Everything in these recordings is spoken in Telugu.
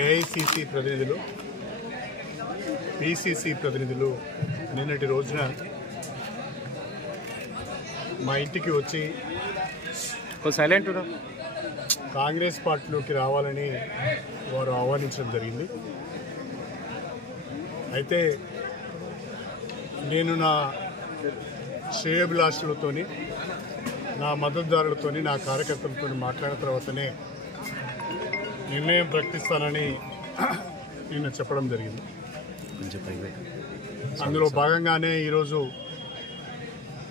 ఏఐసిసి ప్రతినిధులు పిసిసి ప్రతినిధులు నిన్నటి రోజున మా ఇంటికి వచ్చి కాంగ్రెస్ పార్టీలోకి రావాలని వారు ఆహ్వానించడం జరిగింది. అయితే నేను నా శ్రేయోభిలాషులతోని, నా మద్దతుదారులతోని, నా కార్యకర్తలతో మాట్లాడిన తర్వాతనే నిర్ణయం ప్రకటిస్తానని నేను చెప్పడం జరిగింది. అందులో భాగంగానే ఈరోజు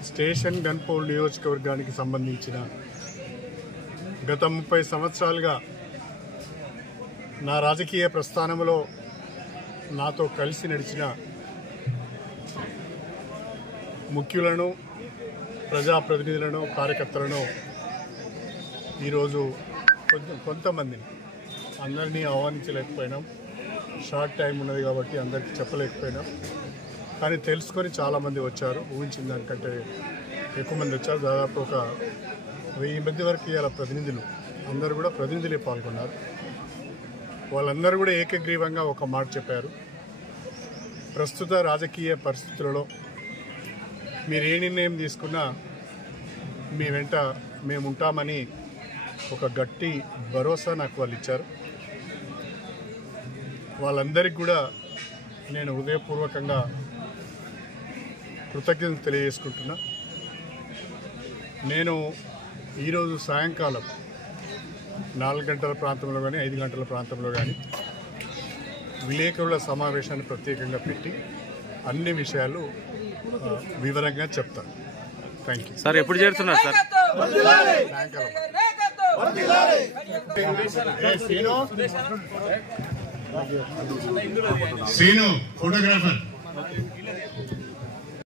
స్టేషన్ గన్పౌల్ నియోజకవర్గానికి సంబంధించిన గత 30 సంవత్సరాలుగా నా రాజకీయ ప్రస్థానంలో నాతో కలిసి నడిచిన ముఖ్యులను, ప్రజాప్రతినిధులను, కార్యకర్తలను ఈరోజు కొంతమందిని, అందరినీ ఆహ్వానించలేకపోయినాం. షార్ట్ టైం ఉన్నది కాబట్టి అందరికీ చెప్పలేకపోయినాం. కానీ తెలుసుకొని చాలామంది వచ్చారు. ఊహించిన దానికంటే ఎక్కువ మంది వచ్చారు. దాదాపు ఒక 1000 మంది వరకు ఇవాళ ప్రతినిధులు, అందరూ కూడా ప్రతినిధులే పాల్గొన్నారు. వాళ్ళందరూ కూడా ఏకగ్రీవంగా ఒక మాట చెప్పారు. ప్రస్తుత రాజకీయ పరిస్థితులలో మీరు ఏ నిర్ణయం తీసుకున్నా మీ వెంట మేము ఉంటామని ఒక గట్టి భరోసా నాకు వాళ్ళు ఇచ్చారు. వాళ్ళందరికీ కూడా నేను హృదయపూర్వకంగా కృతజ్ఞతలు తెలియజేసుకుంటున్నా. నేను ఈరోజు సాయంకాలం 4 గంటల ప్రాంతంలో కానీ 5 గంటల ప్రాంతంలో కానీ విలేకరుల సమావేశాన్ని ప్రత్యేకంగా పెట్టి అన్ని విషయాలు వివరంగా చెప్తాను. Thank you sir. ఎప్పుడు చేరుతున్నారు సార్? శ్రీను ఫోటోగ్రాఫర్.